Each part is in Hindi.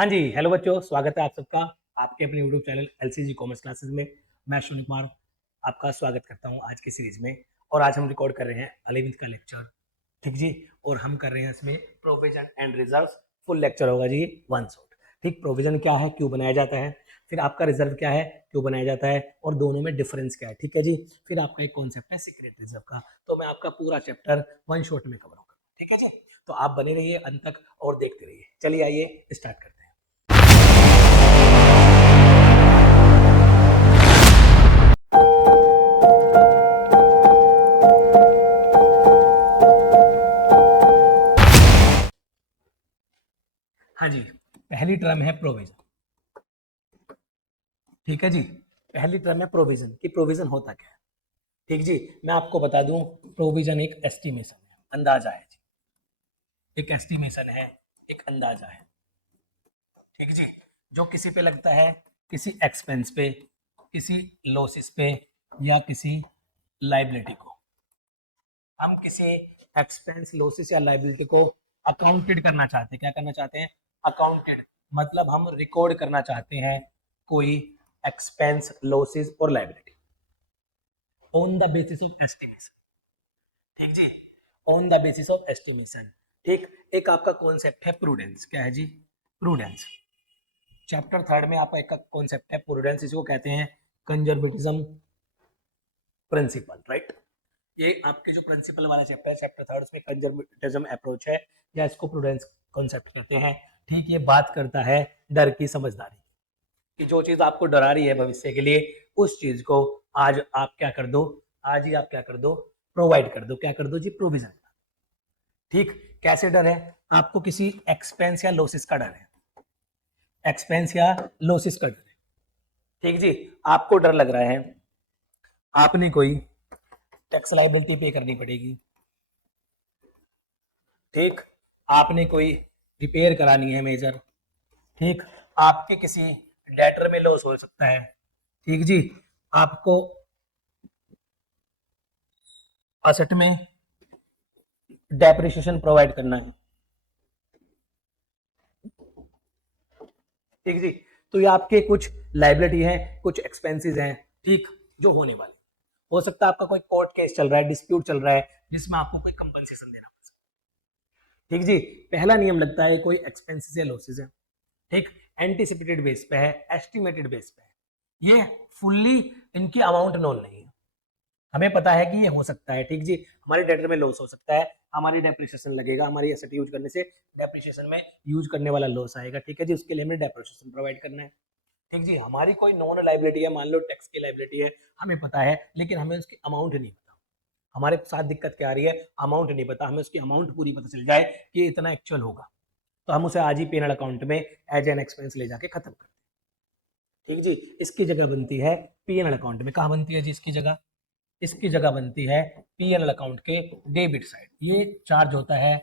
हाँ जी, हेलो बच्चों, स्वागत है आप सबका आपके अपने यूट्यूब चैनल एलसीजी कॉमर्स क्लासेस में। मैं शुनिक कुमार आपका स्वागत करता हूँ आज की सीरीज में। और आज हम रिकॉर्ड कर रहे हैं 11वीं का लेक्चर, ठीक जी। और हम कर रहे हैं इसमें provision and reserve. Full lecture होगा जी वन शॉट, ठीक। प्रोविजन क्या है, क्यों बनाया जाता है, फिर आपका रिजर्व क्या है, क्यों बनाया जाता है, और दोनों में डिफरेंस क्या है, ठीक है जी। फिर आपका एक कॉन्सेप्ट है सीक्रेट रिजर्व का। तो मैं आपका पूरा चैप्टर वन शॉट में कवर होगा, ठीक है जी। तो आप बने रहिए अंत तक और देखते रहिए। चलिए आइए स्टार्ट करते हैं। हाँ जी, पहली टर्म है प्रोविजन, ठीक है जी। पहली टर्म है प्रोविजन कि प्रोविजन होता क्या है, ठीक जी। मैं आपको बता दूं, प्रोविजन एक एस्टिमेशन है, अंदाजा है जी। एक एस्टिमेशन है, एक अंदाजा है, ठीक जी। जो किसी पे लगता है, किसी एक्सपेंस पे, किसी लॉसेस पे, या किसी लाइबिलिटी को। हम किसी एक्सपेंस, लॉसेस या लाइबिलिटी को अकाउंटेड करना चाहते हैं। क्या करना चाहते हैं? अकाउंटेड, मतलब हम रिकॉर्ड करना चाहते हैं कोई एक्सपेंस, लॉसेस और liability on the basis of estimation, ठीक जी। On the basis of estimation, ठीक। एक आपका कॉन्सेप्ट है प्रूडेंस। क्या है जी? प्रूडेंस। चैप्टर थर्ड में आपका एक कॉन्सेप्ट है प्रूडेंस, इसको कहते हैं कंजर्वेटिज्म प्रिंसिपल, राइट। ये आपके जो प्रिंसिपल वाला चैप्टर है, चैप्टर थर्ड, उसमें कंजर्वेटिज्म अप्रोच है, या इसको प्रूडेंस कॉन्सेप्ट कहते हैं, ठीक। ये बात करता है डर की, समझदारी की। जो चीज आपको डरा रही है भविष्य के लिए, उस चीज को आज आप क्या कर दो, आज ही आप क्या कर दो, प्रोवाइड कर दो। क्या कर दो जी? प्रोविजन, ठीक। कैसे डर है? आपको किसी एक्सपेंस या लॉसेस का डर है, एक्सपेंस या लॉसेस का डर है, ठीक जी। आपको डर लग रहा है, आपने कोई टैक्स लाइबिलिटी पे करनी पड़ेगी, ठीक। आपने कोई रिपेयर करानी है मेजर, ठीक। आपके किसी डेटर में लॉस हो सकता है, ठीक जी। आपको असेट में डेप्रिसिएशन प्रोवाइड करना है, ठीक जी। तो ये आपके कुछ लाइबिलिटी हैं, कुछ एक्सपेंसेस हैं, ठीक, जो होने वाले। हो सकता है आपका कोई कोर्ट केस चल रहा है, डिस्प्यूट चल रहा है, जिसमें आपको कोई कंपनसेशन देना पड़ सकता है, ठीक जी। पहला नियम लगता है कोई एक्सपेंसेस या लॉसेस है, ठीक, एंटीसिपेटेड बेस पे है, एस्टिमेटेड बेस पे है, ये फुल्ली इनकी अमाउंट नोन नहीं है। हमें पता है कि ये हो सकता है, ठीक जी। हमारे डेटर में लॉस हो सकता है, हमारी डेप्रिसिएशन लगेगा, हमारी एसेट यूज करने से डेप्रिसिएशन में यूज करने वाला लॉस आएगा, ठीक है जी। उसके लिए हमें डेप्रिसिएशन प्रोवाइड करना है, ठीक जी। हमारी कोई नॉन लाइबिलिटी है, मान लो टैक्स की लाइबिलिटी है, हमें पता है, लेकिन हमें उसकी अमाउंट नहीं पता। हमारे साथ दिक्कत क्या आ रही है? अमाउंट नहीं पता। हमें उसकी अमाउंट पूरी पता चल जाए कि इतना एक्चुअल होगा, तो हम उसे आज ही पीएनएल अकाउंट में एज एन एक्सपेंस ले जाके खत्म कर, ठीक जी। इसकी जगह बनती है पीएनएल अकाउंट में। कहाँ बनती है जी इसकी जगह? इसकी जगह बनती है पीएनएल अकाउंट के डेबिट साइड। ये चार्ज होता है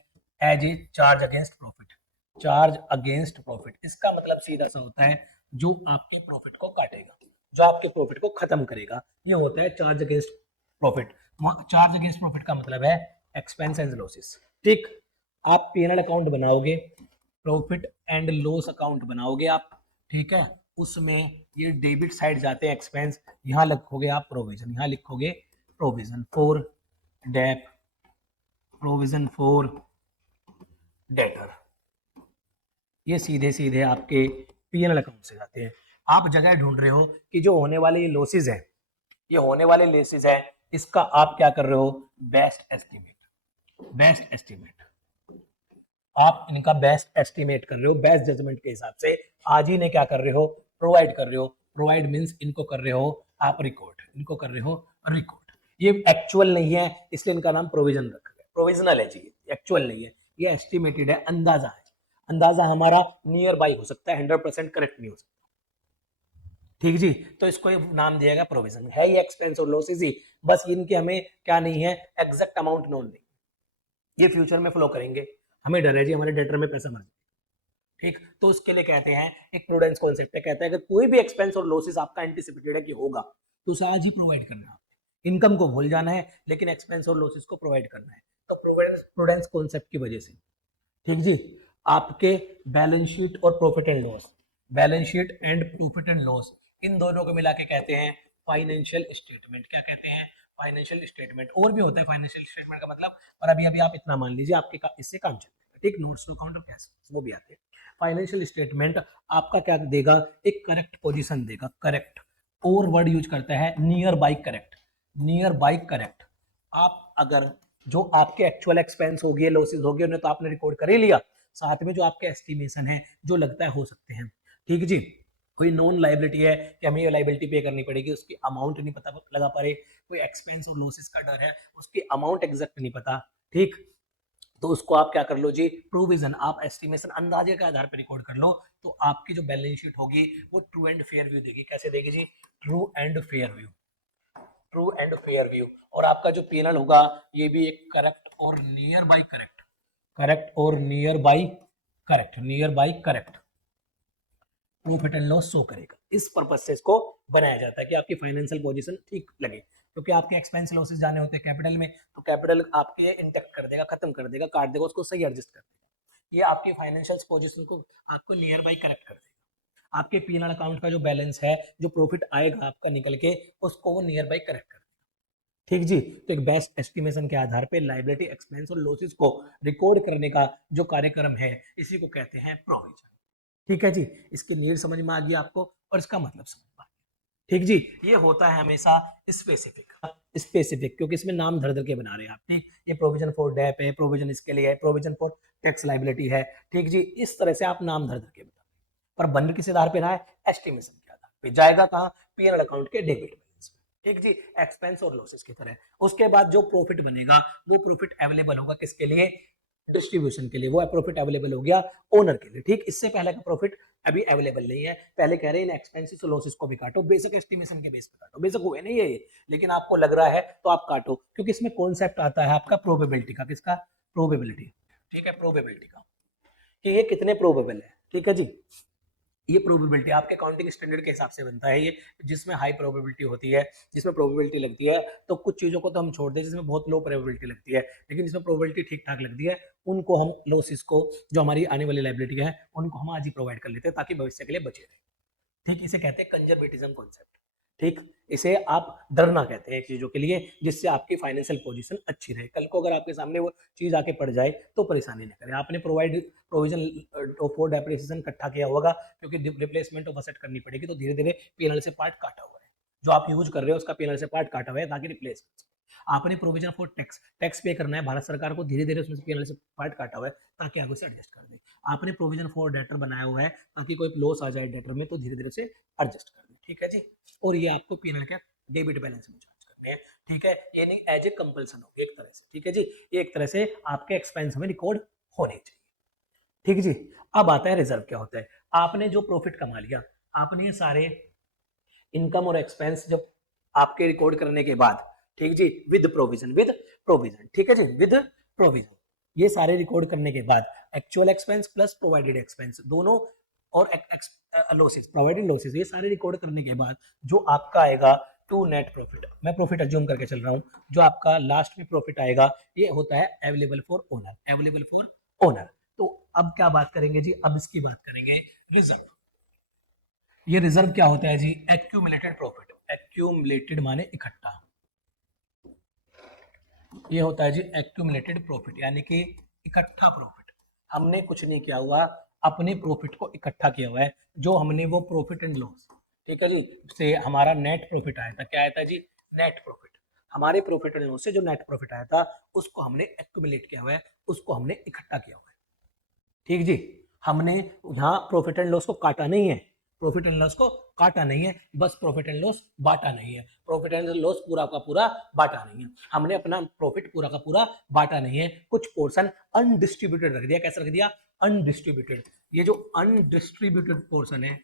as a charge against profit, charge against profit. इसका मतलब सीधा सा होता है जो आपके प्रॉफिट को काटेगा, जो आपके प्रॉफिट को खत्म करेगा, ये होता है charge against profit. Charge against profit का मतलब है एक्सपेंस एंड लॉसेस, ठीक। आप पीएनएल अकाउंट बनाओगे, प्रॉफिट एंड लॉस अकाउंट बनाओगे आप, ठीक है। उसमें ये डेबिट साइड जाते हैं एक्सपेंस, यहाँ लिखोगे आप प्रोविजन, यहाँ लिखोगे provision for dep, provision for debtor. ये सीधे सीधे आपके पीएनएल अकाउंट से जाते हैं। आप जगह ढूंढ रहे हो कि जो होने वाले ये लॉसेस है, ये होने वाले लॉसेस है, इसका आप क्या कर रहे हो? Best estimate, best estimate. आप इनका बेस्ट एस्टिमेट कर रहे हो, बेस्ट जजमेंट के हिसाब से आज ही ने क्या कर रहे हो? प्रोवाइड कर रहे हो। प्रोवाइड मींस इनको कर रहे हो आप रिकॉर्ड, इनको कर रहे हो रिकॉर्ड। ये एक्चुअल नहीं है, इसलिए इनका नाम प्रोविजन रखा गया। प्रोविजनल है जी, एक्चुअल नहीं है, ये एस्टिमेटेड है, अंदाजा है। अंदाजा हमारा नियर बाई हो सकता है, 100% करेक्ट नहीं हो सकता, ठीक जी। तो इसको ये नाम दिया गया प्रोविजन। है ये एक्सपेंस और लॉसेस ही, बस इनके हमें क्या नहीं है, एग्जैक्ट अमाउंट नोन नहीं, ये फ्यूचर में फ्लो करेंगे। हमें डर है जी हमारे डेटर में पैसा मर जाए, ठीक। तो उसके लिए कहते हैं एक प्रूडेंस कॉन्सेप्ट है, कहता है कि कोई भी एक्सपेंस और लॉसेस आपका एंटिसिपेटेड है कि होगा, तो उसे आज ही प्रोवाइड करना है। इनकम को भूल जाना है, लेकिन एक्सपेंस और लॉसेस को प्रोवाइड करना है। तो प्रूडेंस प्रूडेंस कॉन्सेप्ट की वजह से, ठीक जी। आपके बैलेंस शीट और profit and loss, balance sheet and profit and loss, इन दोनों को मिला के कहते हैं फाइनेंशियल स्टेटमेंट। क्या कहते हैं? Financial statement. और भी होता है फाइनेंशियल स्टेटमेंट का मतलब, पर अभी अभी आप इतना मान लीजिए, आपके इससे काम चलेगा, ठीक। नोट्स टू अकाउंट और कैश वो भी आते हैं। फाइनेंशियल स्टेटमेंट आपका क्या देगा? एक करेक्ट पोजीशन देगा, करेक्ट। और वर्ड यूज करता है near by correct, near by correct. आप अगर जो आपके एक्चुअल एक्सपेंस हो गए, लॉसेस हो गए, उन्हें तो आपने रिकॉर्ड कर ही लिया, साथ में जो आपके एस्टिमेशन है, जो लगता है हो सकते हैं, ठीक जी। कोई नॉन लाइबिलिटी है कि हमें ये लाइबिलिटी पे करनी पड़ेगी, उसकी अमाउंट नहीं पता लगा पा रहे, कोई एक्सपेंस और लॉसेस का डर है, उसकी अमाउंट एग्जैक्ट नहीं पता, ठीक। तो उसको आप क्या कर लो जी, प्रोविजन, आप एस्टिमेशन अंदाजे के आधार पर रिकॉर्ड कर लो, तो आपकी जो बैलेंस शीट होगी वो ट्रू एंड फेयर व्यू देगी। कैसे देगी जी? True and fair view, true and fair view. और आपका जो पीएनएल होगा ये भी एक करेक्ट और नियर बाई करेक्ट, करेक्ट और near by correct, near by correct profit and loss show करेगा। इस पर्पज से इसको बनाया जाता है कि आपकी फाइनेंशियल पोजीशन ठीक लगे, क्योंकि आपके एक्सपेंस लॉसेस जाने होते हैं कैपिटल में, तो कैपिटल आपके इंटेक्ट कर देगा, खत्म कर देगा, काट देगा, उसको सही एडजस्ट कर देगा। ये आपकी फाइनेंशियल पोजीशन को आपको नियर बाई करेक्ट कर देगा। आपके पीएनएल अकाउंट का जो बैलेंस है, जो प्रॉफिट आएगा आपका निकल के, उसको वो नियर बाई करेक्ट कर देगा, ठीक जी। तो एक बेस्ट एस्टिमेशन के आधार पे लायबिलिटी, एक्सपेंस और लॉसेस को रिकॉर्ड करने का जो कार्यक्रम है, इसी को कहते हैं प्रोविजन, ठीक है जी। इसकी नीड समझ में आ गई आपको और इसका मतलब समझ में आ गया, ठीक जी। ये होता है हमेशा स्पेसिफिक, स्पेसिफिक क्योंकि इसमें नाम धर धर के बना रहे हैं आप, ठीक। ये प्रोविजन फॉर डेप है, प्रोविजन इसके लिए है, प्रोविजन फॉर टैक्स लायबिलिटी है, ठीक जी। इस तरह से आप नाम धर धर के बता रहे हैं, पर बन किस आधार पे रहा है? एस्टिमेशन के आधार पे। जाएगा कहाँ? पीएनएल अकाउंट के डेबिट बैलेंस में, ठीक जी, एक्सपेंस और लॉसेस की तरह। उसके बाद जो प्रॉफिट बनेगा वो प्रॉफिट अवेलेबल होगा किसके लिए? डिस्ट्रीब्यूशन के लिए। वो प्रॉफिट अवेलेबल हो गया ओनर के लिए, ठीक। इससे पहले का प्रॉफिट अभी अवेलेबल नहीं है, पहले कह रहे हैं इन एक्सपेंसेस और लॉसेस को भी काटो, बेसिक एस्टिमेशन के बेस पे काटो। बेसिक हुए नहीं है ये, लेकिन आपको लग रहा है तो आप काटो, क्योंकि इसमें कॉन्सेप्ट आता है आपका प्रोबेबिलिटी का। किसका? प्रोबेबिलिटी, ठीक है, प्रोबेबिलिटी का, कि ये कितने प्रोबेबल है, ठीक है जी। ये प्रोबेबिलिटी आपके अकाउंटिंग स्टैंडर्ड के हिसाब से बनता है ये, जिसमें हाई प्रोबेबिलिटी होती है, जिसमें प्रोबेबिलिटी लगती है, तो कुछ चीजों को तो हम छोड़ दें जिसमें बहुत लो प्रोबेबिलिटी लगती है, लेकिन जिसमें प्रोबेबिलिटी ठीक ठाक लगती है, उनको हम लॉसेस को, जो हमारी आने वाली लायबिलिटी है, उनको हम आज ही प्रोवाइड कर लेते हैं ताकि भविष्य के लिए बचे रहे, ठीक। इसे कहते हैं कंजर्वेटिज्म कॉन्सेप्ट, ठीक। इसे आप डरना कहते हैं चीजों के लिए, जिससे आपकी फाइनेंशियल पोजीशन अच्छी रहे। कल को अगर आपके सामने वो चीज आके पड़ जाए तो परेशानी नहीं करे। आपने प्रोविजन फॉर डेप्रिसिएशन इकट्ठा किया होगा, क्योंकि रिप्लेसमेंट ऑफ असेट करनी पड़ेगी, तो धीरे धीरे पीएनएल से पार्ट काटा हुआ है, जो आप यूज कर रहे हो उसका पीएनएल से पार्ट काटा हुआ है ताकि रिप्लेस। आपने प्रोविजन फॉर टैक्स, टैक्स पे करना है भारत सरकार को, धीरे धीरे उसमें से पीएनएल से पार्ट काटा हुआ है ताकि आगे से एडजस्ट कर दे। आपने प्रोविजन फॉर डेटर बनाया हुआ है ताकि कोई लॉस आ जाए डेटर में, तो धीरे धीरे से एडजस्ट कर दे, ठीक है जी। और ये आपको पीएनएल के डेबिट बैलेंस में चार्ज करने हैं, ठीक है। ये नहीं एज ए कंपल्सन हो एक तरह से, ठीक है जी। ये एक तरह से आपके एक्सपेंस में रिकॉर्ड होने चाहिए, ठीक जी। अब आता है रिजर्व। क्या होता है? आपने जो प्रॉफिट कमा लिया, आपने ये सारे इनकम और एक्सपेंस जब आपके रिकॉर्ड करने के बाद, ठीक जी, विद प्रोविजन, विद प्रोविजन, ठीक है जी, विद प्रोविजन, ये सारे रिकॉर्ड करने के बाद actual expense plus provided expense दोनों और लॉसेस, प्रोवाइडेड लॉसेस, ये सारे रिकॉर्ड करने के बाद जो आपका आएगा टू नेट प्रॉफिट, मैं प्रॉफिट अज्यूम करके चल रहा हूं, जो आपका लास्ट में प्रॉफिट आएगा ये होता है available for owner, available for owner. तो अब क्या बात करेंगे जी? अब इसकी बात करेंगे रिजर्व। ये रिजर्व क्या होता है जी? एक्यूमुलेटेड प्रॉफिट, एक्यूमुलेटेड माने इकट्ठा, ये होता है जी एक्यूमुलेटेड प्रॉफिट, यानी कि इकट्ठा प्रॉफिट। हमने कुछ नहीं किया हुआ, अपने प्रॉफिट को इकट्ठा किया हुआ है, जो हमने वो प्रॉफिट एंड लॉस, ठीक है जी, से हमारा नेट प्रॉफिट आया था। क्या आया था जी? Net profit. हमारे प्रॉफिट एंड लॉस से जो नेट प्रॉफिट आया था उसको हमने एक्यूमुलेट किया हुआ है, उसको हमने इकट्ठा किया हुआ है, ठीक जी। हमने यहाँ प्रॉफिट एंड लॉस को काटा नहीं है, प्रॉफिट एंड लॉस को काटा नहीं है, बस प्रॉफिट एंड लॉस बांटा नहीं है, प्रॉफिट एंड लॉस पूरा का पूरा बांटा नहीं है। हमने अपना प्रॉफिट पूरा का पूरा बांटा नहीं है, कुछ पोर्शन अनडिस्ट्रीब्यूटेड रख दिया। कैसे रख दिया? अनडिस्ट्रीब्यूटेड। ये जो अनडिस्ट्रीब्यूटेड पोर्शन है,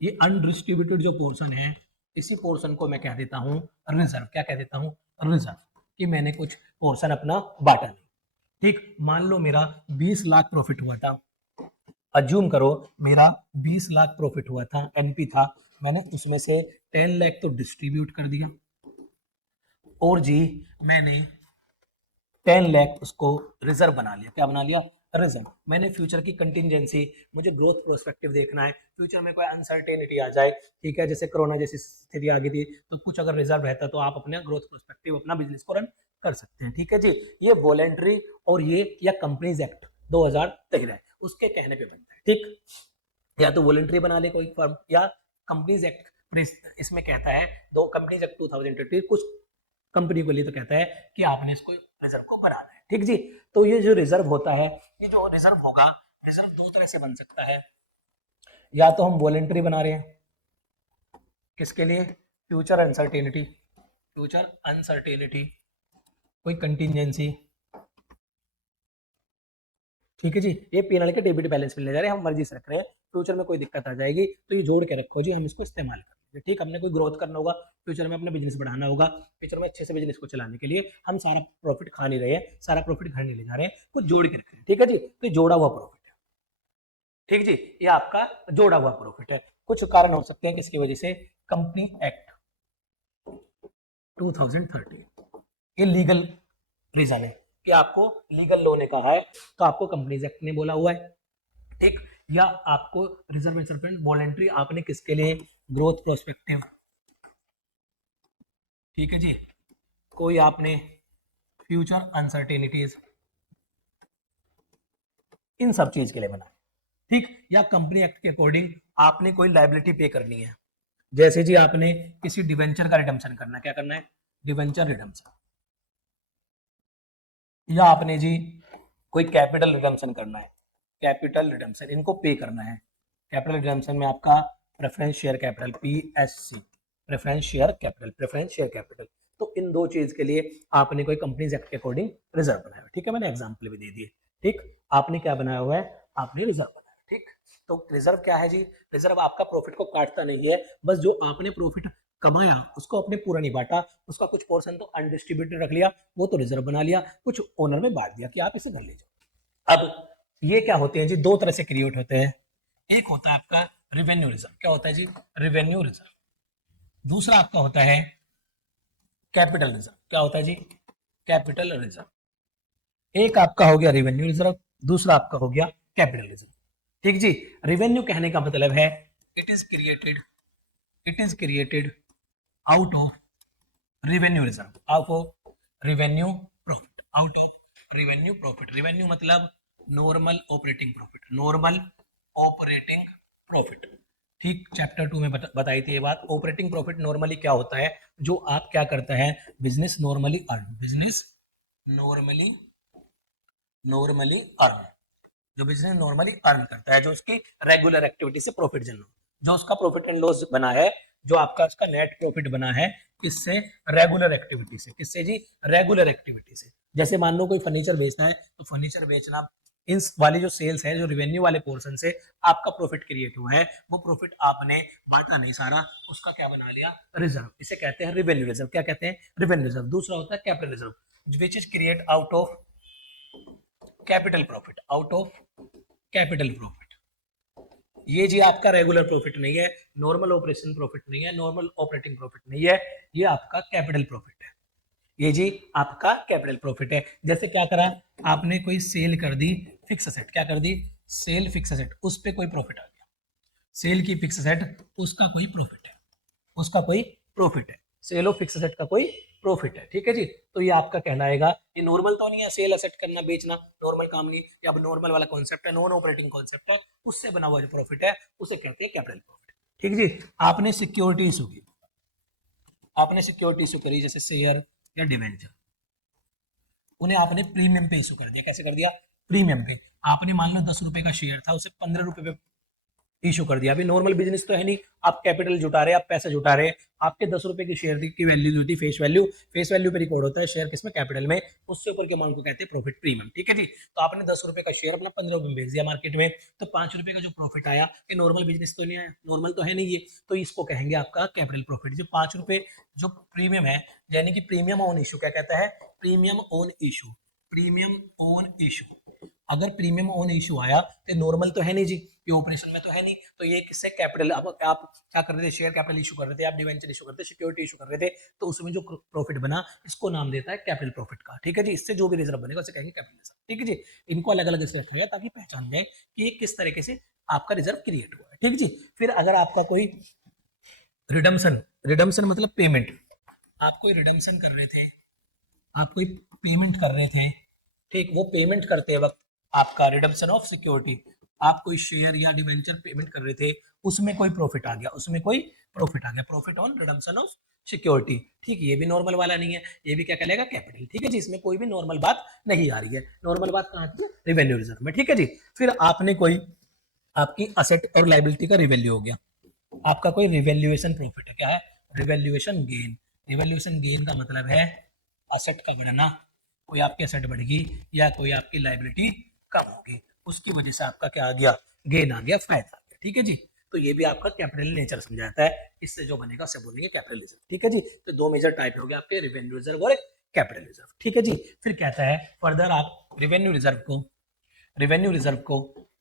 ये अनडिस्ट्रीब्यूटेड जो पोर्शन है, इसी पोर्शन को मैं कह देता हूं रिजर्व। क्या कह देता हूं? रिजर्व, कि मैंने कुछ पोर्शन अपना बांटा नहीं, ठीक। मान लो मेरा 20 लाख प्रॉफिट हुआ था, अज्यूम करो मेरा 20 लाख प्रॉफिट हुआ था, एनपी था, मैंने उसमें से 10 लाख तो डिस्ट्रीब्यूट कर दिया, और जी मैंने 10 लाख उसको रिजर्व बना लिया। क्या बना लिया? रिजर्व, मैंने फ्यूचर की कंटिजेंसी, मुझे ग्रोथ प्रोस्पेक्टिव देखना है, फ्यूचर में कोई अनसर्टेनिटी आ जाए, ठीक है, जैसे कोरोना जैसी स्थिति आ गई थी, तो कुछ अगर रिजर्व रहता तो आप अपने ग्रोथ प्रोस्पेक्टिव अपना बिजनेस को रन कर सकते हैं। ठीक है जी, ये वॉलेंट्री और ये या कंपनीज एक्ट 2013 है, उसके कहने पे बनता है। ठीक, या तो वॉलेंट्री बना ले कोई फर्म, या कंपनीज एक्ट इसमें कहता है, दो कंपनीज एक्ट 2013 कुछ कंपनी के लिए तो कहता है कि आपने इसको रिजर्व को बनाना है। ठीक जी, तो ये जो रिजर्व होता है, ये जो रिजर्व होगा, रिजर्व दो तरह से बन सकता है, या तो हम वॉलेंट्री बना रहे हैं, किसके लिए, फ्यूचर अनसर्टेनिटी, फ्यूचर अनसर्टेनिटी, कोई कंटिजेंसी। ठीक है जी, ये P&L के डेबिट बैलेंस में ले जा रहे हैं, हम मर्जी से रख रहे हैं, फ्यूचर में कोई दिक्कत आ जाएगी तो ये जोड़ के रखो जी, हम इसको इस्तेमाल करेंगे। ठीक, हमने कोई ग्रोथ करना होगा, फ्यूचर में अपना बिजनेस बढ़ाना होगा, फ्यूचर में अच्छे से बिजनेस को चलाने के लिए हम सारा प्रॉफिट खा नहीं रहे हैं, सारा प्रॉफिट घर नहीं ले जा रहे हैं, कुछ जोड़ के रख रहे हैं। ठीक है जी, तो जोड़ा हुआ प्रॉफिट है। ठीक जी, ये आपका जोड़ा हुआ प्रॉफिट है। कुछ कारण हो सकते हैं किसकी वजह से, कंपनी एक्ट 2013, ये लीगल रीजन है कि आपको लीगल लॉ ने कहा है, तो आपको कंपनीज एक्ट ने बोला हुआ है। ठीक, या आपको रिजर्व वॉलेंट्री आपने किसके लिए, ग्रोथ प्रोस्पेक्टिव। ठीक है जी, कोई आपने फ्यूचर अनसर्टेनिटीज, इन सब चीज के लिए बना। ठीक, या कंपनी एक्ट के अकॉर्डिंग आपने कोई लायबिलिटी पे करनी है, जैसे जी आपने किसी डिवेंचर का रिडम्पशन करना है, क्या करना है, डिवेंचर रिडम्पशन, या आपने जी कोई कैपिटल रिडम्पशन करना है, कैपिटल रिडम्पशन, इनको पे करना है। कैपिटल रिडम्पशन में आपका preference share capital, PSC, preference share capital, preference share capital, तो इन दो चीज के लिए आपने कोई कंपनीज एक्ट के अकॉर्डिंग रिजर्व बनाया हुआ है। ठीक है, मैंने एग्जांपल भी दे दिए। ठीक, आपने क्या बनाया हुआ है, आपने रिजर्व बनाया। ठीक, तो रिजर्व क्या है जी, रिजर्व आपका प्रॉफिट को काटता नहीं है, बस जो आपने प्रॉफिट कमाया उसको आपने पूरा नहीं बांटा, उसका कुछ पोर्शन तो अनडिस्ट्रीब्यूटेड रख लिया, वो तो रिजर्व बना लिया, कुछ ओनर में बांट दिया कि आप इसे घर ले जाओ। अब ये क्या होते हैं जी, दो तरह से क्रिएट होते हैं, एक होता है आपका रिवेन्यू रिजर्व, क्या होता है जी, रिवेन्यू रिजर्व। दूसरा आपका होता है कैपिटल रिजर्व, क्या होता है जी, कैपिटल रिजर्व। एक आपका हो गया रिवेन्यू रिजर्व, दूसरा आपका हो गया कैपिटल रिजर्व। ठीक जी, रिवेन्यू कहने का मतलब है it is created out of revenue reserve, out of revenue profit, out of revenue profit. Revenue मतलब normal operating profit, normal operating profit. ठीक, चैप्टर 2 में बताई थी ये बात। ऑपरेटिंग प्रॉफिट नॉर्मली क्या होता है, जो आप क्या करता है, business normally earn, business normally earn, जो बिजनेस नॉर्मली अर्न करता है, जो उसकी रेगुलर एक्टिविटी से प्रॉफिट जनरेट, जो उसका प्रॉफिट एंड लॉस बना है, जो आपका उसका नेट प्रॉफिट बना है, किससे, रेगुलर एक्टिविटी से। किससे जी, रेगुलर एक्टिविटी से। जैसे मान लो कोई फर्नीचर बेचना है, तो फर्नीचर बेचना, इन वाली जो सेल्स है, जो रिवेन्यू वाले पोर्शन से आपका प्रॉफिट क्रिएट हुआ है, वो प्रॉफिट आपने बांटा नहीं सारा, उसका क्या बना लिया, रिजर्व। इसे कहते हैं रिवेन्यू रिजर्व। क्या कहते हैं, रिवेन्यू रिजर्व। दूसरा होता है capital reserve, which is create out of capital profit, out of capital profit. ये जी आपका रेगुलर प्रॉफिट नहीं है, नॉर्मल ऑपरेशन प्रॉफिट नहीं है, नॉर्मल ऑपरेटिंग प्रॉफिट नहीं है, ये आपका कैपिटल प्रॉफिट है। ये जी आपका कैपिटल प्रॉफिट है। जैसे क्या करा आपने, कोई सेल कर दी फिक्स एसेट, क्या कर दी, सेल फिक्स एसेट, उस पे कोई प्रॉफिट आ गया, सेल की फिक्स एसेट, उसका कोई प्रॉफिट है, उसका कोई प्रॉफिट है, सेल ऑफ फिक्स एसेट का कोई प्रॉफिट है। ठीक है जी, तो ये आपका कहलाएगा, ये नॉर्मल तो नहीं है, सेल एसेट करना बेचना नॉर्मल काम नहीं, ये अब नॉर्मल वाला कॉन्सेप्ट है, नॉन ऑपरेटिंग कॉन्सेप्ट है, उससे बना हुआ जो प्रॉफिट है उसे कहते हैं कैपिटल प्रॉफिट। ठीक जी, आपने सिक्योरिटी इशू की, आपने सिक्योरिटी इशू करी, जैसे शेयर या डिवेंचर, उन्हें आपने प्रीमियम पे इशू कर दिया। कैसे कर दिया, प्रीमियम पे। आपने मान लो 10 रुपए का शेयर था, उसे 15 रुपए पे इशू कर दिया। अभी नॉर्मल बिजनेस तो है नहीं, आप कैपिटल जुटा रहे, आप पैसे जुटा रहे, आपके 10 रुपए की शेयर की वैल्यू जो थी, फेस वैल्यू पे रिकॉर्ड होता है, शेयर किसमें, कैपिटल में, उससे ऊपर के अमाउंट को कहते हैं प्रॉफिट प्रीमियम। ठीक है जी, तो आपने 10 रुपए का शेयर अपना 15 रुपए में बेच दिया मार्केट में, तो 5 रुपए का जो प्रॉफिट आया, ये नॉर्मल बिजनेस तो नहीं आया, नॉर्मल तो है नहीं ये, तो इसको कहेंगे आपका कैपिटल प्रॉफिट। जो 5 रुपए जो प्रीमियम है, यानी कि प्रीमियम ऑन इशू, क्या कहता है, premium on issue, premium on issue, अगर प्रीमियम ऑन इशू आया तो नॉर्मल तो है नहीं जी, ये ऑपरेशन में तो है नहीं, तो ये किससे कैपिटल, अब आप क्या कर रहे थे, शेयर कैपिटल इशू कर रहे थे, आप डिवेंचर इशू करते थे, सिक्योरिटी इशू कर रहे थे, तो उसमें जो प्रॉफिट बना इसको नाम देता है कैपिटल प्रॉफिट का, ठीक है जी। इससे जो भी रिजर्व बनेगा उसे कहेंगे कैपिटल रिजर्व, ठीक है जी। इनको अलग अलग इसलिए रखा गया ताकि पहचान जाए कि ये किस तरीके से आपका रिजर्व क्रिएट हुआ है, ठीक जी। फिर अगर आपका कोई रिडम्सन, रिडम्सन मतलब पेमेंट, आप कोई रिडम्सन कर रहे थे, आप कोई पेमेंट कर रहे थे, ठीक, वो पेमेंट करते वक्त आपका रिडम्पशन ऑफ सिक्योरिटी, आप कोई शेयर या डिवेंचर पेमेंट कर रहे थे, उसमें कोई प्रॉफिट आ गया, उसमें कोई प्रॉफिट आ गया, profit on redemption of security, ठीक, ये भी नॉर्मल वाला नहीं है, ये भी क्या कहलाएगा, कैपिटल, ठीक है जी। इसमें कोई भी नॉर्मल बात नहीं आ रही है, नॉर्मल बात कहाँ आती है, रिवेन्यू रिजर्व में, ठीक है जी। फिर आपने कोई, आपकी असेट और लाइबिलिटी का रिवेल्यू हो गया, आपका कोई रिवेल्यूएशन प्रॉफिट है, क्या है, रिवेल्यूएशन गेन। रिवेल्यूएशन गेन का मतलब है असेट का बढ़ना, कोई आपकी असेट बढ़ेगी या कोई आपकी लाइबिलिटी कम होगी, उसकी वजह से आपका क्या आ गया, गेन आ गया, फायदा आ गया, ठीक है जी। तो ये भी आपका कैपिटल नेचर समझाता है, इससे जो बनेगा उसे बोलेंगे कैपिटल रिजर्व, ठीक है जी। तो दो मेजर टाइप हो गए आपके, रेवेन्यू रिजर्व और कैपिटल रिजर्व, ठीक है जी। फिर कहता है फर्दर आप रेवेन्यू रिजर्व को, रेवेन्यू रिजर्व को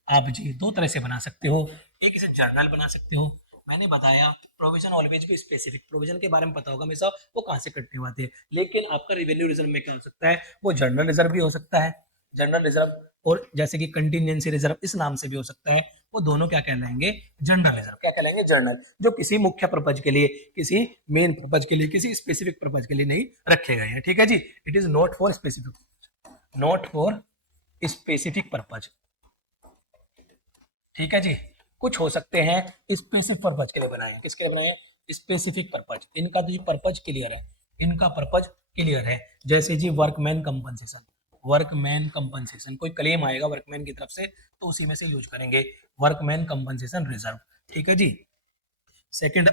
आप जी दो तरह से बना सकते हो, एक इसे जर्नल बना सकते हो, मैंने बताया प्रोविजन ऑलवेज भी स्पेसिफिक, प्रोविजन के बारे में पता होगा हमेशा वो कहां से कटने वाले हैं, लेकिन आपका रेवेन्यू रिजर्व में क्या हो सकता है, वो जनरल रिजर्व भी हो सकता है, जनरल रिजर्व, और जैसे कि कंटिजेंसी रिजर्व इस नाम से भी हो सकता है, वो दोनों क्या कहलाएंगे, जनरल रिजर्व, क्या कहलाएंगे, जनरल, जो किसी मुख्य पर्पज के लिए, किसी मेन पर्पज के लिए, किसी स्पेसिफिक पर्पज के लिए नहीं रखे गए हैं, ठीक है जी। It is not for specific, not for specific purpose, ठीक है जी। कुछ हो सकते हैं स्पेसिफिक पर्पज के लिए बनाए हैं, किसके लिए बनाए हैं, स्पेसिफिक पर्पज, इनका तो पर्पज क्लियर है, इनका पर्पज क्लियर है, जैसे जी वर्कमैन कंपनसेशन, वर्कमैन कंपनसेशन, कोई क्लेम आएगा वर्कमैन की तरफ से तो उसी में से यूज करेंगे, वर्कमैन कंपनसेशन रिजर्व, ठीक है जी। सेकंड,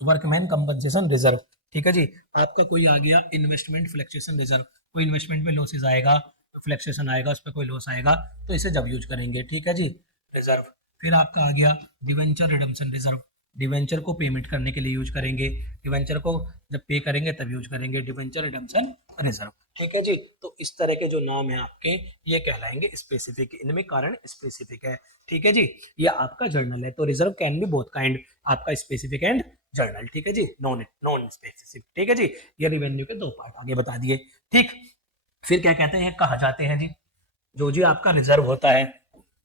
वर्कमैन कंपनसेशन रिजर्व, ठीक है जी। आपका कोई आ गया इन्वेस्टमेंट फ्लक्चुएशन रिजर्व, कोई इन्वेस्टमेंट में लॉसेज आएगा, फ्लक्चुएशन आएगा, उस पर कोई लॉस आएगा, तो इसे जब यूज करेंगे, ठीक है जी, रिजर्व। फिर आपका आ गया डिवेंचर रिडम्पशन रिजर्व, डिवेंचर को पेमेंट करने के लिए यूज करेंगे, डिवेंचर को जब पे करेंगे तब यूज करेंगे डिवेंचर रिडम्पशन रिजर्व, ठीक है जी। तो इस तरह के जो नाम है आपके ये कहलाएंगे स्पेसिफिक, इनमें कारण स्पेसिफिक है, ठीक है जी। ये आपका जर्नल है, तो reserve can be both kind, आपका स्पेसिफिक एंड जर्नल, ठीक है जी, नॉन नॉन स्पेसिफिक, ठीक है जी। ये रिवेन्यू के दो पार्ट आगे बता दिए, ठीक। फिर क्या कहते हैं, कहा जाते हैं जी, जो जी आपका रिजर्व होता है,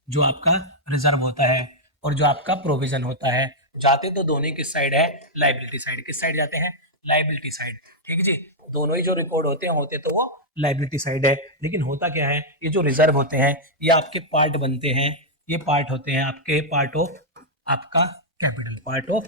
जो आपका रिजर्व होता है और जो आपका प्रोविजन होता है, जाते तो दोनों किस साइड है, लाइबिलिटी साइड, किस साइड जाते हैं, लाइबिलिटी साइड, ठीक जी। दोनों ही जो रिकॉर्ड होते तो वो लाइबिलिटी साइड है, लेकिन होता क्या है, ये जो रिजर्व होते हैं ये आपके पार्ट बनते हैं, ये पार्ट होते हैं आपके पार्ट ऑफ आपका कैपिटल, पार्ट ऑफ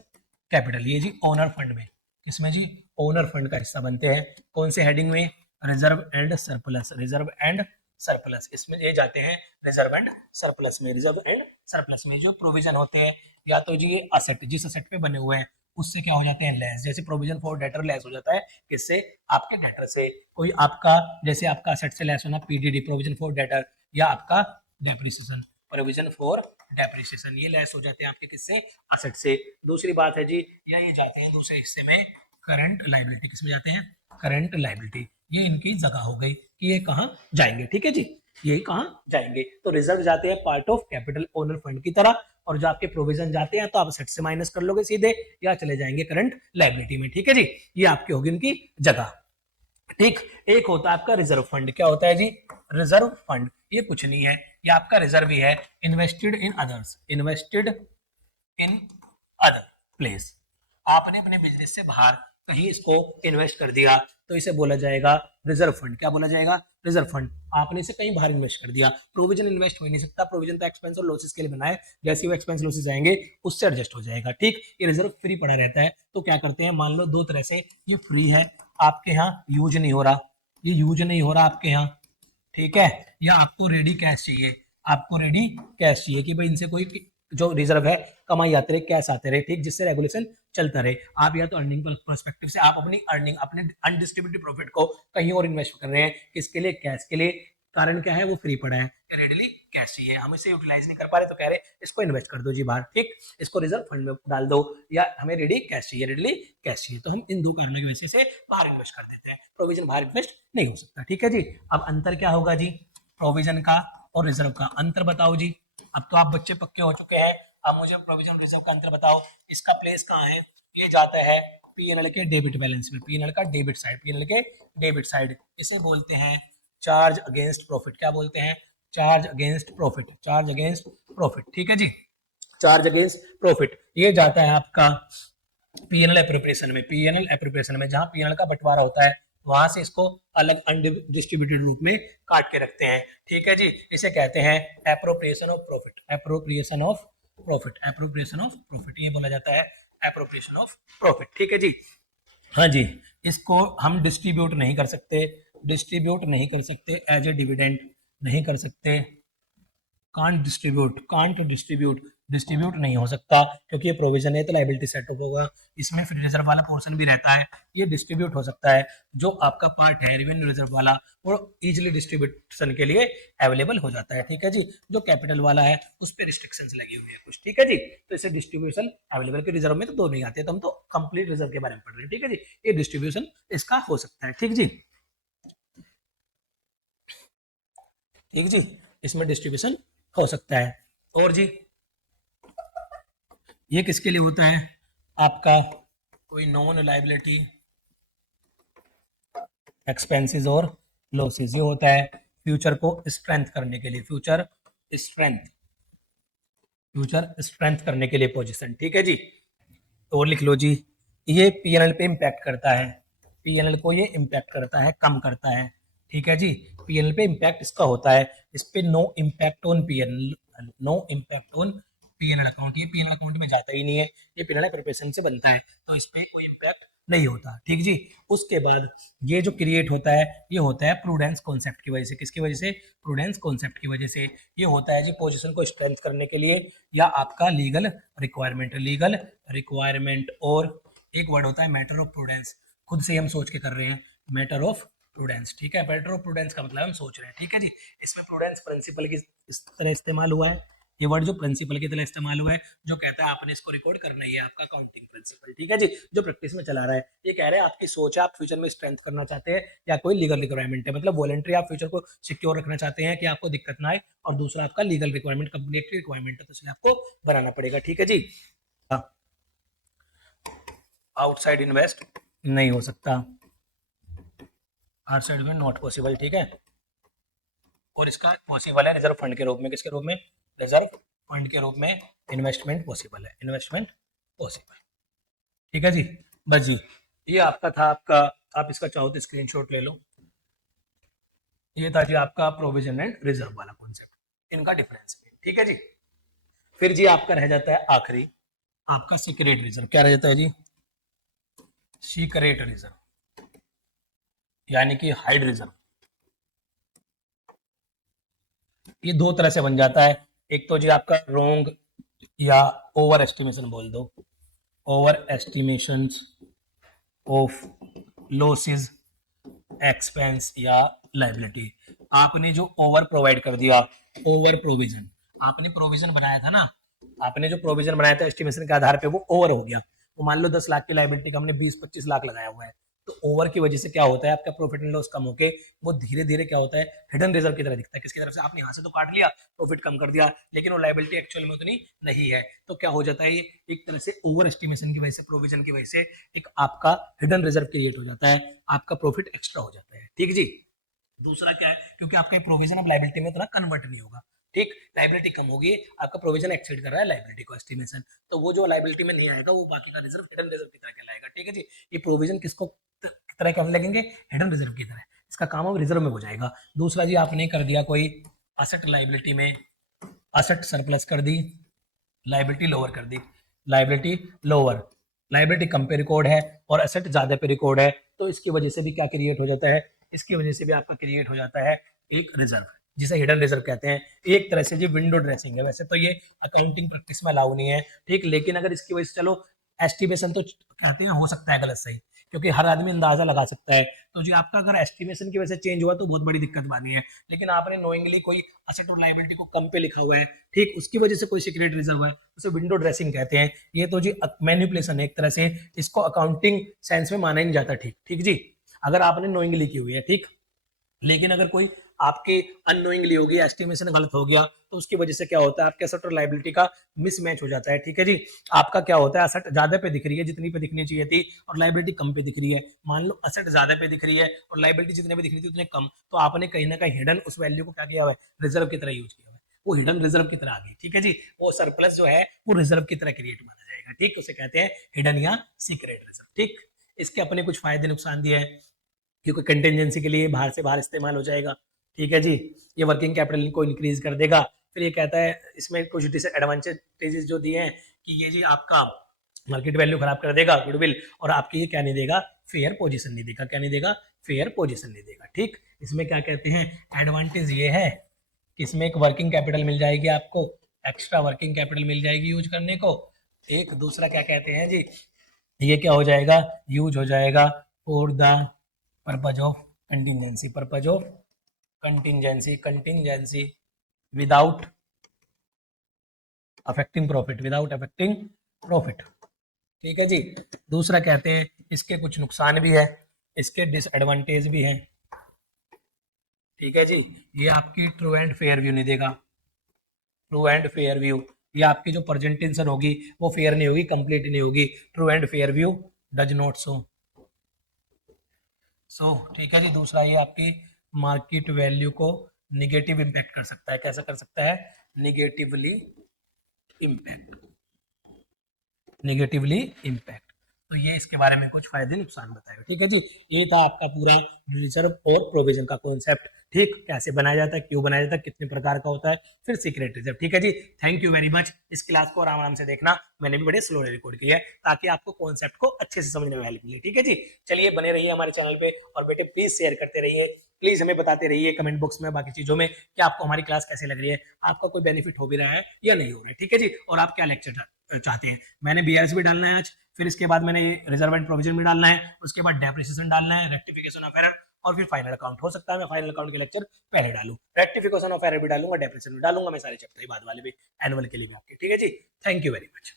कैपिटल, ये जी ओनर फंड में, किसमें जी, ओनर फंड का हिस्सा बनते हैं, कौन से हेडिंग में, reserve and surplus, reserve and surplus, इसमें ये जाते हैं रिजर्व एंड सरप्लस में, रिजर्व एंड सरप्लस में जो प्रोविजन होते हैं, या तो जी ये असेट, जिस असेट पे बने हुए हैं उससे क्या हो जाते हैं लेस, जैसे प्रोविजन फॉर डेटर लेस हो जाता है, किससे, आपके डेटर से, कोई आपका जैसे आपका असेट से लेस होना पीडीडी, प्रोविजन फॉर डेटर, या आपका डेप्रिसिएशन, प्रोविजन फॉर डेप्रिसिएशन, ये लेस हो जाते हैं आपके किससे, असेट से। दूसरी बात है जी, या ये जाते हैं दूसरे हिस्से में करंट लाइबिलिटी, किसमें जाते हैं, करंट लाइबिलिटी, ये इनकी जगह हो गई कि ये कहाँ जाएंगे, ठीक है जी, ये कहाँ जाएंगे, तो रिजर्व जाते हैं part of capital owner fund की तरह, और जो आपके प्रोविजन जाते हैं तो आप असेट से माइनस कर लोगे सीधे, या चले जाएंगे करंट लाइबिलिटी में, ठीक है जी। ये आपकी होगी इनकी जगह, ठीक। एक होता है आपका रिजर्व फंड, क्या होता है जी, रिजर्व फंड, ये कुछ नहीं है, ये आपका रिजर्व ही है, invested in others, invested in other place, आपने अपने बिजनेस से बाहर कहीं इसको इन्वेस्ट कर दिया तो इसे बोला जाएगा रिजर्व फंड, क्या बोला जाएगा, रिजर्व फंड, आपने इसे कहीं बाहर इन्वेस्ट कर दिया, प्रोविजन इन्वेस्ट हो नहीं सकता, प्रोविजन तो एक्सपेंस और लॉसेस के लिए बनाए, जैसे वो एक्सपेंस लॉसेस आएंगे उससे एडजस्ट हो जाएगा, ठीक। ये रिजर्व फ्री पड़ा रहता है, तो क्या करते हैं, मान लो दो तरह से, ये फ्री है, आपके यहाँ यूज नहीं हो रहा, ये यूज नहीं हो रहा आपके यहाँ, ठीक है, या आपको रेडी कैश चाहिए, आपको रेडी कैश चाहिए कि भाई इनसे कोई जो रिजर्व है कमाई आते रहे, कैश आते रहे, ठीक, जिससे रेगुलेशन चलता रहे, आप या तो अर्निंग पर्सपेक्टिव से आप अपनी अर्निंग, अपने अनडिस्ट्रीब्यूटेड प्रॉफिट को कहीं और इन्वेस्ट कर रहे हैं, किसके लिए, कैश के लिए, कारण क्या है, वो फ्री पड़ा है, रेडीली कैश चाहिए, हम इसे यूटिलाइज नहीं कर पा रहे तो कह रहे इसको इन्वेस्ट कर दो जी बाहर, ठीक, इसको रिजर्व फंड में डाल दो, या हमें रेडी कैश चाहिए, रेडीली कैश चाहिए, तो हम इन दो कारणों की वजह से बाहर इन्वेस्ट कर देते हैं, प्रोविजन बाहर इन्वेस्ट नहीं हो सकता, ठीक है जी। अब अंतर क्या होगा जी, प्रोविजन का और रिजर्व का अंतर बताओ जी। अब तो आप बच्चे पक्के हो चुके हैं, अब मुझे प्रोविजन रिजर्व का अंतर बताओ। इसका प्लेस कहाँ है? ये जाता है पीएनएल के डेबिट बैलेंस में, पीएनएल का डेबिट साइड, पीएनएल के डेबिट साइड। इसे बोलते हैं चार्ज अगेंस्ट प्रॉफिट। क्या बोलते हैं? Charge against profit, charge against profit. ठीक है जी, चार्ज अगेंस्ट प्रॉफिट ये जाता है आपका पीएनएल एप्रोप्रिएशन में, पीएनएल एप्रोप्रिएशन में, जहां पीएनएल का बंटवारा होता है वहां से इसको अलग अनडिस्ट्रीब्यूटेड रूप में काट के रखते हैं। ठीक है जी, इसे कहते हैं appropriation of profit, appropriation of profit, appropriation of profit, ये बोला जाता है एप्रोप्रिएशन ऑफ प्रॉफिट। ठीक है जी, हाँ जी, इसको हम डिस्ट्रीब्यूट नहीं कर सकते, डिस्ट्रीब्यूट नहीं कर सकते, एज ए डिविडेंड नहीं कर सकते, कांट डिस्ट्रीब्यूट, डिस्ट्रीब्यूट नहीं हो सकता क्योंकि ये प्रोविजन है तो लायबिलिटी सेटअप होगा। इसमें फिर रिजर्व वाला पोर्शन भी रहता है, ये डिस्ट्रीब्यूट हो सकता है। जो आपका पार्ट है रेवेन्यू रिजर्व वाला वो इजीली डिस्ट्रीब्यूशन के लिए अवेलेबल हो जाता है। ठीक है जी, जो कैपिटल वाला है उस पर रिस्ट्रिक्शंस लगी हुई है कुछ। ठीक है जी, तो इसे डिस्ट्रीब्यूशन अवेलेबल के रिजर्व में तो दो नहीं आते, तो हम तो कंप्लीट रिजर्व के बारे में पढ़ रहे हैं। ठीक है जी, ये डिस्ट्रीब्यूशन इसका हो सकता है। ठीक जी, ठीक जी, इसमें डिस्ट्रीब्यूशन हो सकता है। और जी ये किसके लिए होता है? आपका कोई नॉन लायबिलिटी एक्सपेंसेस और लॉसेस, ये होता है फ्यूचर को स्ट्रेंथ करने के लिए, फ्यूचर स्ट्रेंथ करने के लिए पोजीशन। ठीक है जी, और लिख लो जी, ये पीएनएल पे इंपैक्ट करता है, पीएनएल को ये इंपैक्ट करता है, कम करता है। ठीक है जी, पीएनएल पे इंपैक्ट इसका होता है, इस पे no impact on PNL, no impact on PNL account, ये पीएनएल अकाउंट में जाता ही नहीं है, ये पीएनएल प्रिपरेशन से बनता है तो इस पे कोई इंपैक्ट नहीं होता। ठीक जी, उसके बाद ये जो क्रिएट होता है ये होता है प्रूडेंस कॉन्सेप्ट की वजह से। किसकी वजह से? प्रूडेंस कॉन्सेप्ट की वजह से ये होता है जी पोजीशन को स्ट्रेंथ करने के लिए, या आपका लीगल रिक्वायरमेंट, लीगल रिक्वायरमेंट। और एक वर्ड होता है मैटर ऑफ प्रूडेंस, खुद से हम सोच के कर रहे हैं, मैटर ऑफ प्रूडेंस। ठीक है, मैटर ऑफ प्रूडेंस का मतलब हम सोच रहे हैं। ठीक है जी, इसमें प्रूडेंस प्रिंसिपल की इस तरह इस्तेमाल हुआ है, ये वर्ड जो प्रिंसिपल की तरह इस्तेमाल हुआ है, जो कहता है आपने इसको रिकॉर्ड करना ही है, आपका काउंटिंग प्रिंसिपल। ठीक है जी, जो प्रैक्टिस में चला रहा है, ये कह रहे हैं आपकी सोच है, आप फ्यूचर में स्ट्रेंथ करना चाहते हैं या कोई लीगल रिक्वायरमेंट है, मतलब वॉलंटरी आप फ्यूचर को सिक्योर रखना चाहते हैं कि आपको दिक्कत ना आए, और दूसरा आपका लीगल रिक्वायरमेंट, कंपनी रिक्वायरमेंट है, तो इसलिए आपको बनाना पड़ेगा। ठीक है जी, आउटसाइड इन्वेस्ट नहीं हो सकता, आउटसाइड में नॉट पॉसिबल। ठीक है, और इसका पॉसिबल है रिजर्व फंड के रूप में, किसके रूप में? रिजर्व फंड के रूप में इन्वेस्टमेंट पॉसिबल है, इन्वेस्टमेंट पॉसिबल। ठीक है जी, बस जी ये आपका था, आपका आप इसका चाहो तो स्क्रीनशॉट ले लो। ये था जी आपका प्रोविजन एंड रिजर्व वाला कॉन्सेप्ट, इनका डिफरेंस। ठीक है जी, फिर जी आपका रह जाता है आखिरी, आपका सीक्रेट रिजर्व। क्या रह जाता है जी? सीक्रेट रिजर्व, यानी कि हाइड रिजर्व। ये दो तरह से बन जाता है, एक तो जी आपका रोंग या ओवर एस्टिमेशन बोल दो, over estimation of losses, expense या लायबिलिटी। आपने जो ओवर प्रोवाइड कर दिया, ओवर प्रोविजन, आपने प्रोविजन बनाया था ना, आपने जो प्रोविजन बनाया था एस्टिमेशन के आधार पे वो ओवर हो गया। तो मान लो 10 लाख की लायबिलिटी का हमने 20-25 लाख लगाया हुआ है, तो ओवर की वजह से क्या होता है, आपका प्रॉफिट एंड लॉस कम होके वो धीरे धीरे क्या होता है, हिडन रिजर्व की तरह दिखता है। किसकी तरफ से? आपने यहाँ से तो काट लिया, प्रॉफिट कम कर दिया, लेकिन वो लायबिलिटी एक्चुअल में उतनी नहीं है, तो क्या हो जाता है, ये एक तरह से ओवर एस्टिमेशन की वजह से, प्रोविजन की वजह से एक आपका हिडन रिजर्व क्रिएट हो जाता है, आपका प्रॉफिट एक्स्ट्रा हो जाता है। ठीक जी, दूसरा क्या है, क्योंकि आपका प्रोविजन अब लायबिलिटी में उतना कन्वर्ट नहीं होगा। ठीक, लायबिलिटी कम होगी, आपका प्रोविजन एक्सीड कर रहा है लायबिलिटी को, एस्टिमेशन, तो वो जो लायबिलिटी में नहीं आएगा वो बाकी का रिजर्व, हिडन रिजर्व की तरह कहलाएगा। ठीक है जी, ये प्रोविजन किसको की तरह कहने लगेंगे? हिडन रिजर्व की तरह, इसका काम अब रिजर्व में हो जाएगा। दूसरा जी आपने कर दिया कोई असेट लायबिलिटी में, असेट सरप्लस कर दी, लायबिलिटी लोअर कर दी, लायबिलिटी लोअर, लायबिलिटी कम पे रिकॉर्ड है और असेट ज्यादा पे रिकॉर्ड है, तो इसकी वजह से भी क्या क्रिएट हो जाता है, इसकी वजह से भी आपका क्रिएट हो जाता है एक रिजर्व, जिसे हिडन रिजर्व कहते हैं। एक तरह से जी विंडो ड्रेसिंग है, वैसे तो ये अकाउंटिंग प्रैक्टिस में अलाउ नहीं है। ठीक, लेकिन अगर इसकी वजह से चलो एस्टिमेशन तो कहते हैं हो सकता है गलत सही, क्योंकि हर आदमी अंदाजा लगा सकता है, तो जी आपका अगर एस्टिमेशन की वजह से चेंज हुआ तो बहुत बड़ी दिक्कत बनी है। लेकिन आपने नोइंगली कोई असेट और लायबिलिटी को कम पे लिखा हुआ है, ठीक, उसकी वजह से कोई सीक्रेट रिजर्व है, उसे विंडो ड्रेसिंग कहते हैं। ये तो जी मैनिपुलेशन है एक तरह से, इसको अकाउंटिंग सेंस में माना ही नहीं जाता। ठीक, ठीक जी, अगर आपने नोइंगली की हुई है, ठीक, लेकिन अगर कोई आपकी अननोइंगली होगी, एस्टिमेशन गलत हो गया, तो उसकी वजह से क्या होता है, आपके एसेट और लायबिलिटी का मिसमैच हो जाता है। ठीक है जी, आपका क्या होता है, एसेट ज्यादा पे दिख रही है जितनी पे दिखनी चाहिए थी, और लायबिलिटी कम पे दिख रही है। मान लो एसेट ज्यादा पे दिख रही है और लायबिलिटी जितने पे दिख रही थी उतने कम, तो आपने कहीं ना कहीं हिडन उस वैल्यू को क्या किया हुआ है, रिजर्व की तरह यूज किया हुआ है, वो हिडन रिजर्व की तरह आ गई। ठीक है जी, वो सरप्लस जो है वो रिजर्व की तरह क्रिएट माना जाएगा। ठीक, उसे कहते हैं हिडन या सीक्रेट रिजर्व। ठीक, इसके अपने कुछ फायदे नुकसान दिए हैं, क्योंकि कंटेंजेंसी के लिए बाहर से बाहर इस्तेमाल हो जाएगा। ठीक है जी, ये वर्किंग कैपिटल को इंक्रीज कर देगा। फिर ये कहता है इसमें कुछ डिसएडवांटेजेस जो दिए हैं कि ये जी आपका मार्केट वैल्यू खराब कर देगा गुडविल, और आपकी ये क्या नहीं देगा, फेयर पोजीशन नहीं देगा। क्या नहीं देगा, फेयर पोजीशन नहीं देगा। ठीक, इसमें क्या कहते हैं, एडवांटेज ये है कि इसमें एक वर्किंग कैपिटल मिल जाएगी आपको, एक्स्ट्रा वर्किंग कैपिटल मिल जाएगी यूज करने को। एक दूसरा क्या कहते हैं जी, ये क्या हो जाएगा, यूज हो जाएगा for the purpose of contingency, purpose of contingency, contingency without affecting profit, without affecting profit. ठीक है जी, दूसरा कहते हैं इसके कुछ नुकसान भी है, इसके डिसएडवांटेज भी हैं। ठीक है जी, ये आपकी ट्रू एंड फेयर व्यू नहीं देगा, ट्रू एंड फेयर व्यू, ये आपकी जो प्रेजेंटेशन होगी वो फेयर नहीं होगी, कंप्लीट नहीं होगी। True and fair view does not show. ठीक है जी, दूसरा ये आपकी मार्केट वैल्यू को निगेटिव इंपैक्ट कर सकता है। कैसा कर सकता है, निगेटिवली इंपैक्ट, नेगेटिवली इम्पैक्ट। तो ये इसके बारे में कुछ फायदे नुकसान बताएगा। ठीक है जी, ये था आपका पूरा रिजर्व और प्रोविजन का कॉन्सेप्ट। ठीक, कैसे बनाया जाता है, क्यों बनाया जाता है, कितने प्रकार का होता है, फिर सीक्रेट रिजर्व। ठीक है जी, थैंक यू वेरी मच। इस क्लास को आराम आराम से देखना, मैंने भी बड़े स्लोली रिकॉर्ड किया है ताकि आपको कॉन्सेप्ट को अच्छे से समझने में हेल्प मिले। ठीक है जी, चलिए बने रहिए हमारे चैनल पे, और बेटे प्लीज शेयर करते रहिए, प्लीज हमें बताते रहिए कमेंट बॉक्स में, बाकी चीजों में, कि आपको हमारी क्लास कैसे लग रही है, आपका कोई बेनिफिट हो भी रहा है या नहीं हो रहा है। ठीक है जी, और आप क्या लेक्चर चाहते हैं। मैंने बीआरएस भी डालना है आज, फिर इसके बाद मैंने रिजर्व एंड प्रोविजन भी डालना है, उसके बाद डेप्रिसिएशन डालना है, रेक्टिफिकेशन ऑफ एरर, और फिर फाइनल अकाउंट। हो सकता है मैं फाइनल अकाउंट के लेक्चर पहले डालूं, रेक्टिफिकेशन ऑफ एरर भी डालूंगा, डेप्रिसिएशन भी डालूंगा मैं, सारे चैप्टर बाद वाले भी एनुअल के लिए भी आपके। ठीक है जी, थैंक यू वेरी मच।